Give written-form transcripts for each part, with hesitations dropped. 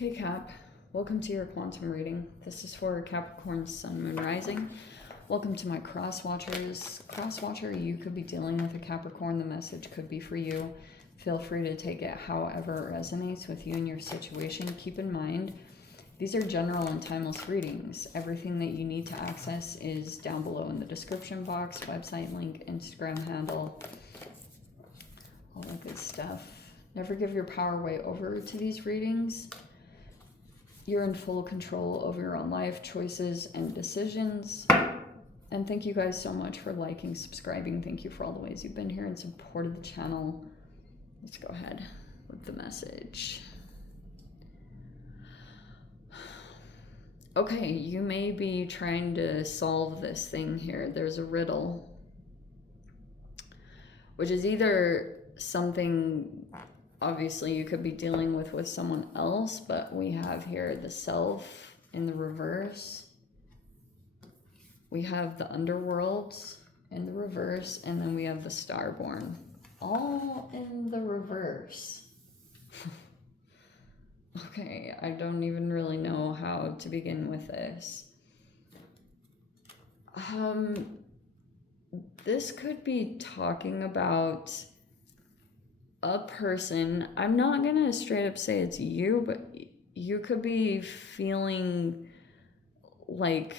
Hey Cap, welcome to your quantum reading. This is for Capricorn Sun, Moon, Rising. Welcome to my cross watchers. Cross watcher, you could be dealing with a Capricorn. The message could be for you. Feel free to take it however it resonates with you and your situation. Keep in mind, these are general and timeless readings. Everything that you need to access is down below in the description box, website link, Instagram handle, all that good stuff. Never give your power away over to these readings. You're in full control over your own life, choices, and decisions. And thank you guys so much for liking, subscribing. Thank you for all the ways you've been here and supported the channel. Let's go ahead with the message. Okay, you may be trying to solve this thing here. There's a riddle, which is either something obviously you could be dealing with someone else, but we have here the self in the reverse. We have the underworld in the reverse, and then we have the starborn, all in the reverse. Okay, I don't even really know how to begin with this. This could be talking about a person. I'm not gonna straight up say it's you, but you could be feeling like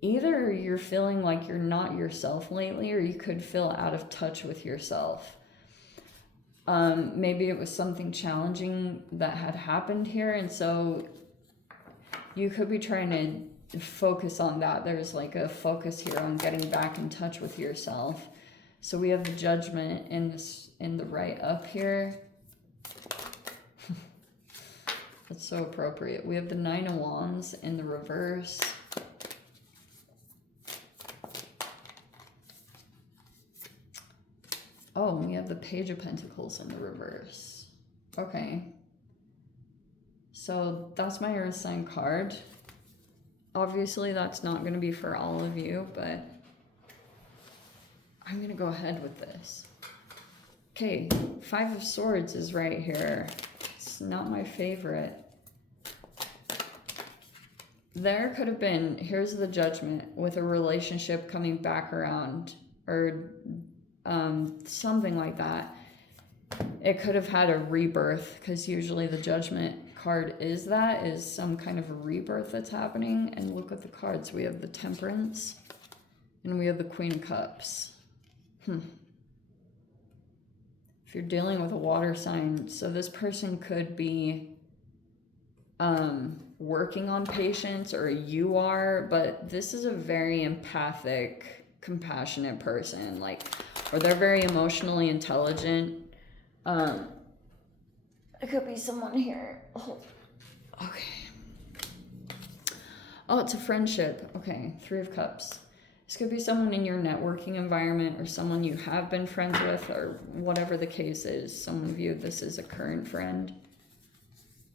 either you're feeling like you're not yourself lately, or you could feel out of touch with yourself. Maybe it was something challenging that had happened here, and so you could be trying to focus on that. There's like a focus here on getting back in touch with yourself. So we have the Judgment in the right up here. That's so appropriate. We have the Nine of Wands in the reverse. Oh, we have the Page of Pentacles in the reverse. Okay. So that's my Earth sign card. Obviously, that's not going to be for all of you, but I'm going to go ahead with this. Okay, Five of Swords is right here. It's not my favorite. There could have been, here's the Judgment, with a relationship coming back around, or something like that. It could have had a rebirth, because usually the Judgment card is some kind of a rebirth that's happening. And look at the cards. We have the Temperance, and we have the Queen of Cups. If you're dealing with a water sign, so this person could be working on patience, or you are, but this is a very empathic, compassionate person, like, or they're very emotionally intelligent. It could be someone here. Oh, okay. Oh, it's a friendship. Okay, Three of Cups. This could be someone in your networking environment, or someone you have been friends with, or whatever the case is. Some of you, this is a current friend.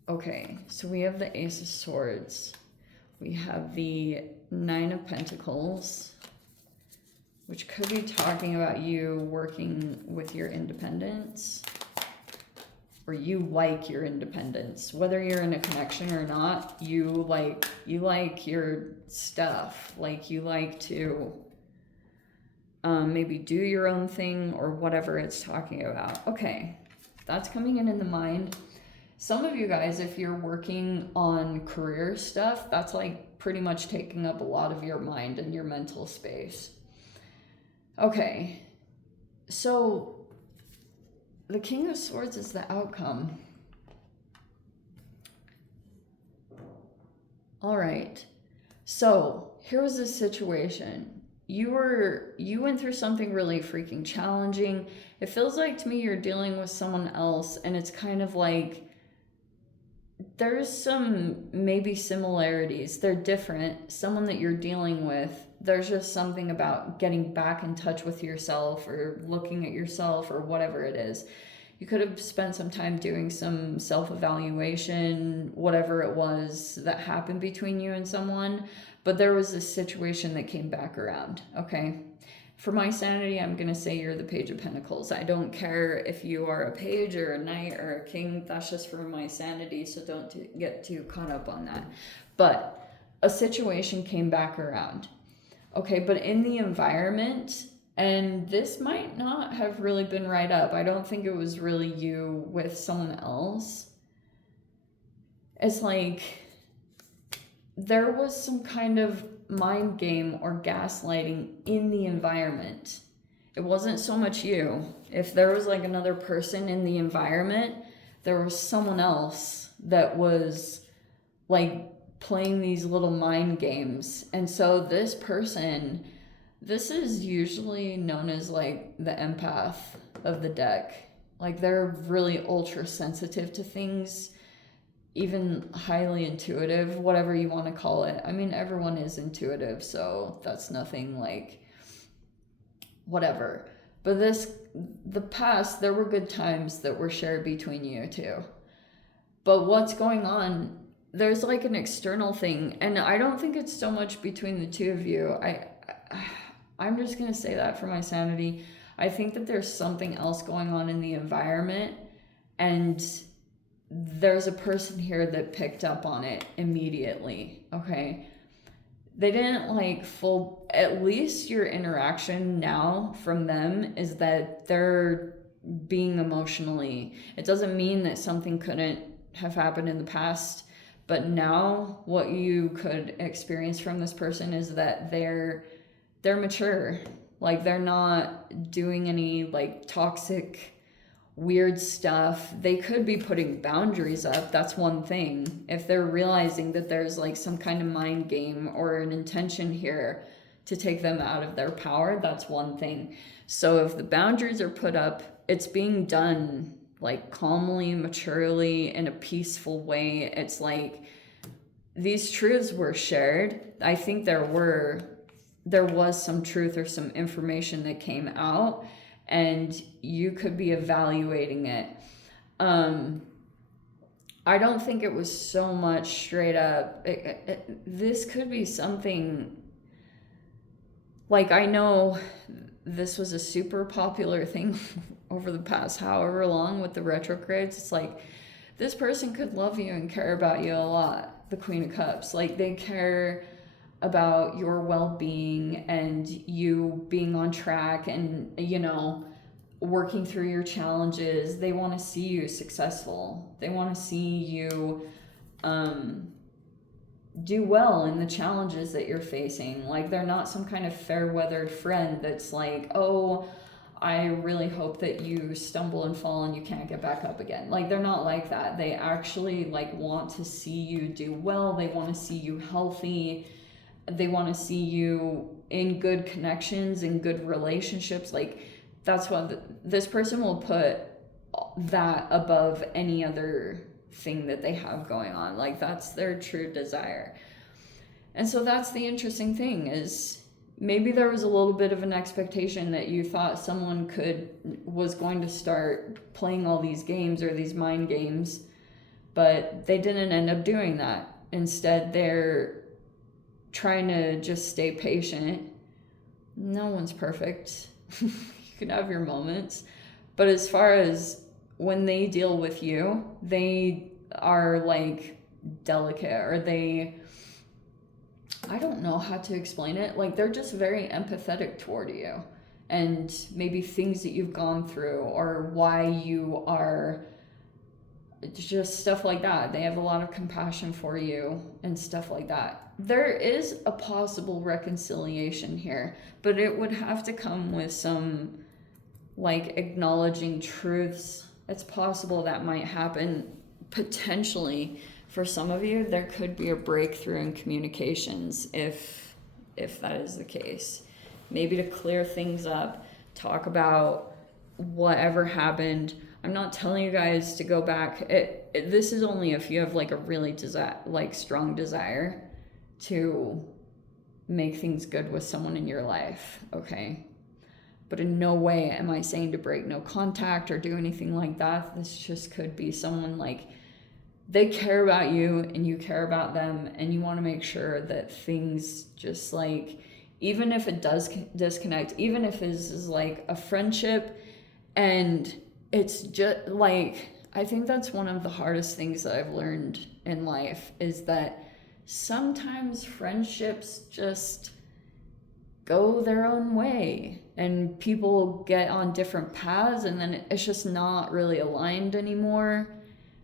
Okay, so we have the Ace of Swords. We have the Nine of Pentacles, which could be talking about you working with your independence, or you like your independence. Whether you're in a connection or not, you like your stuff. Like, you like to maybe do your own thing, or whatever it's talking about. Okay, that's coming in the mind. Some of you guys, if you're working on career stuff, that's like pretty much taking up a lot of your mind and your mental space. Okay, so the King of Swords is the outcome. All right, so here was this situation. You went through something really freaking challenging. It feels like to me you're dealing with someone else, and it's kind of like there's some maybe similarities. They're different. Someone that you're dealing with, there's just something about getting back in touch with yourself, or looking at yourself, or whatever it is. You could have spent some time doing some self-evaluation, whatever it was that happened between you and someone, but there was this situation that came back around, okay? For my sanity, I'm going to say you're the Page of Pentacles. I don't care if you are a page or a knight or a king. That's just for my sanity, so don't get too caught up on that. But a situation came back around. Okay, but in the environment, and this might not have really been right up. I don't think it was really you with someone else. It's like there was some kind of mind game or gaslighting in the environment. It wasn't so much you. If there was like another person in the environment, there was someone else that was like playing these little mind games. And so this person, this is usually known as like the empath of the deck. Like they're really ultra sensitive to things, even highly intuitive, whatever you want to call it. I mean, everyone is intuitive, so that's nothing like whatever. But the past, there were good times that were shared between you two. But what's going on, there's like an external thing, and I don't think it's so much between the two of you. I'm just going to say that for my sanity. I think that there's something else going on in the environment, and there's a person here that picked up on it immediately, okay? They didn't like at least your interaction now from them is that they're being emotionally. It doesn't mean that something couldn't have happened in the past, but now what you could experience from this person is that they're mature. Like they're not doing any like toxic weird stuff. They could be putting boundaries up. That's one thing. If they're realizing that there's like some kind of mind game or an intention here to take them out of their power, that's one thing. So if the boundaries are put up, it's being done like calmly, maturely, in a peaceful way. It's like these truths were shared. I think there was some truth or some information that came out, and you could be evaluating it. I don't think it was so much straight up. This could be something like, I know this was a super popular thing over the past however long with the retrogrades. It's like this person could love you and care about you a lot. The Queen of Cups, like they care about your well-being and you being on track and, you know, working through your challenges. They want to see you successful. They want to see you do well in the challenges that you're facing. Like they're not some kind of fair-weathered friend that's like, oh, I really hope that you stumble and fall and you can't get back up again. Like they're not like that. They actually like want to see you do well. They want to see you healthy. They want to see you in good connections, in good relationships. Like that's what this person will put that above any other thing that they have going on. Like that's their true desire. And so that's the interesting thing, is maybe there was a little bit of an expectation that you thought someone was going to start playing all these games or these mind games, but they didn't end up doing that. Instead, they're trying to just stay patient. No one's perfect. You can have your moments. But as far as when they deal with you, they are like delicate, or I don't know how to explain it. Like they're just very empathetic toward you and maybe things that you've gone through or why you are, just stuff like that. They have a lot of compassion for you and stuff like that. There is a possible reconciliation here, but it would have to come with some like acknowledging truths. It's possible that might happen potentially. For some of you, there could be a breakthrough in communications if that is the case. Maybe to clear things up, talk about whatever happened. I'm not telling you guys to go back. This is only if you have like a really strong desire to make things good with someone in your life, okay? But in no way am I saying to break no contact or do anything like that. This just could be someone like they care about you and you care about them, and you want to make sure that things just like, even if it does disconnect, even if this is like a friendship, and it's just like, I think that's one of the hardest things that I've learned in life, is that sometimes friendships just go their own way and people get on different paths, and then it's just not really aligned anymore.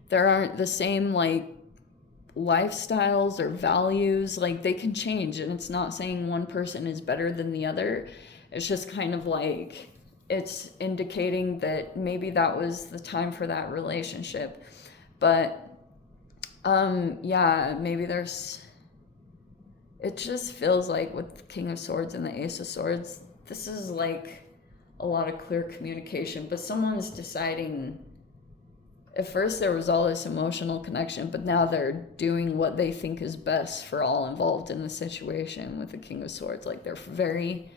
There aren't the same like lifestyles or values. Like, they can change, and it's not saying one person is better than the other. It's just kind of like, it's indicating that maybe that was the time for that relationship. But yeah, maybe it just feels like with the King of Swords and the Ace of Swords, this is like a lot of clear communication, but someone's deciding. At first there was all this emotional connection, but now they're doing what they think is best for all involved in the situation with the King of Swords. Like, they're very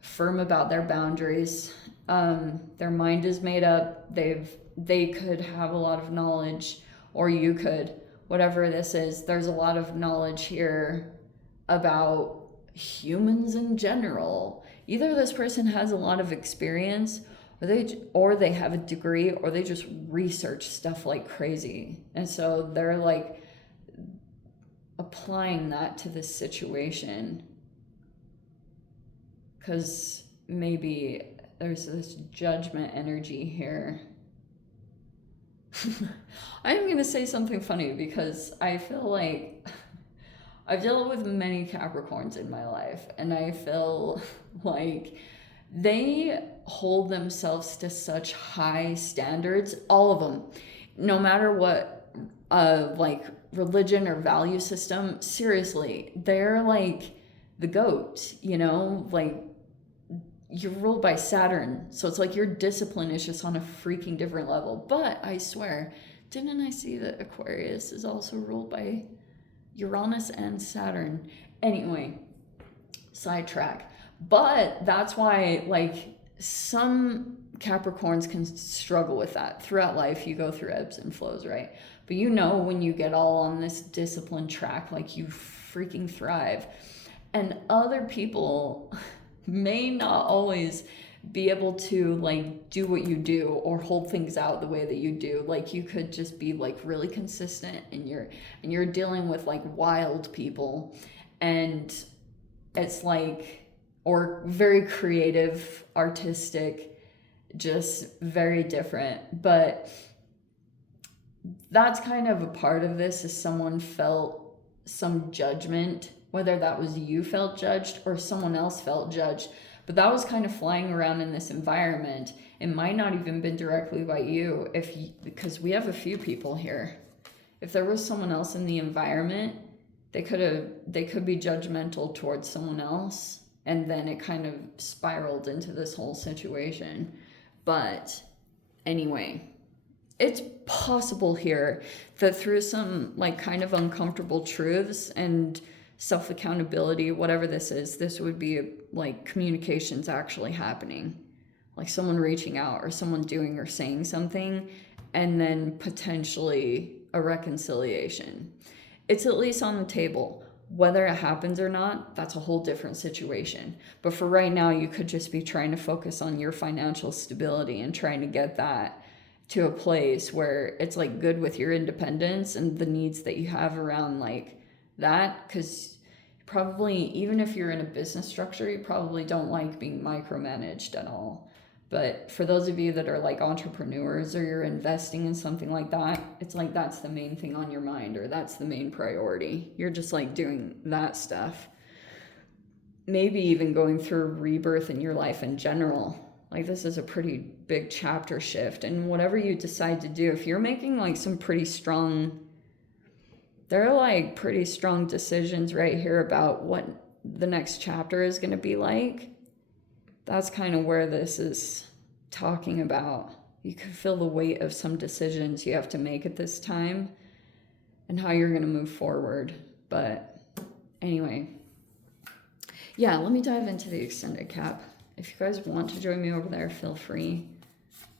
firm about their boundaries. Their mind is made up. They could have a lot of knowledge, or you could, whatever this is. There's a lot of knowledge here about humans in general. Either this person has a lot of experience, or they have a degree, or they just research stuff like crazy. And so they're like applying that to this situation, because maybe there's this judgment energy here. I'm going to say something funny, because I feel like I've dealt with many Capricorns in my life, and I feel like they hold themselves to such high standards, all of them, no matter what like religion or value system. Seriously, they're like the goat, you know, like, you're ruled by Saturn, so it's like your discipline is just on a freaking different level. But I swear, didn't I see that Aquarius is also ruled by Uranus and Saturn? Anyway, sidetrack. But that's why, like, some Capricorns can struggle with that. Throughout life, you go through ebbs and flows, right? But you know, when you get all on this discipline track, like, you freaking thrive. And other people may not always be able to like do what you do or hold things out the way that you do. Like, you could just be like really consistent, and you're dealing with like wild people, and it's like, or very creative, artistic, just very different. But that's kind of a part of this, is someone felt some judgment, whether that was you felt judged or someone else felt judged. But that was kind of flying around in this environment. It might not even been directly by you, because we have a few people here. If there was someone else in the environment, they could be judgmental towards someone else, and then it kind of spiraled into this whole situation. But anyway, it's possible here that through some like kind of uncomfortable truths and self-accountability, whatever this would be like communications actually happening, like someone reaching out or someone doing or saying something, and then potentially a reconciliation. It's at least on the table. Whether it happens or not, that's a whole different situation. But for right now, you could just be trying to focus on your financial stability and trying to get that to a place where it's like good with your independence and the needs that you have around like that. Because probably, even if you're in a business structure, you probably don't like being micromanaged at all. But for those of you that are like entrepreneurs, or you're investing in something like that, it's like that's the main thing on your mind, or that's the main priority. You're just like doing that stuff. Maybe even going through rebirth in your life in general. Like, this is a pretty big chapter shift. And whatever you decide to do, if you're making like some pretty strong, there are like pretty strong decisions right here about what the next chapter is going to be like. That's kind of where this is talking about. You can feel the weight of some decisions you have to make at this time and how you're going to move forward. But anyway, yeah, let me dive into the extended cap. If you guys want to join me over there, feel free.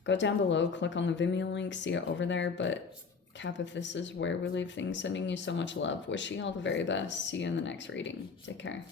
Go down below, click on the Vimeo link, see it over there. But Cap, if this is where we leave things, sending you so much love. Wishing you all the very best. See you in the next reading. Take care.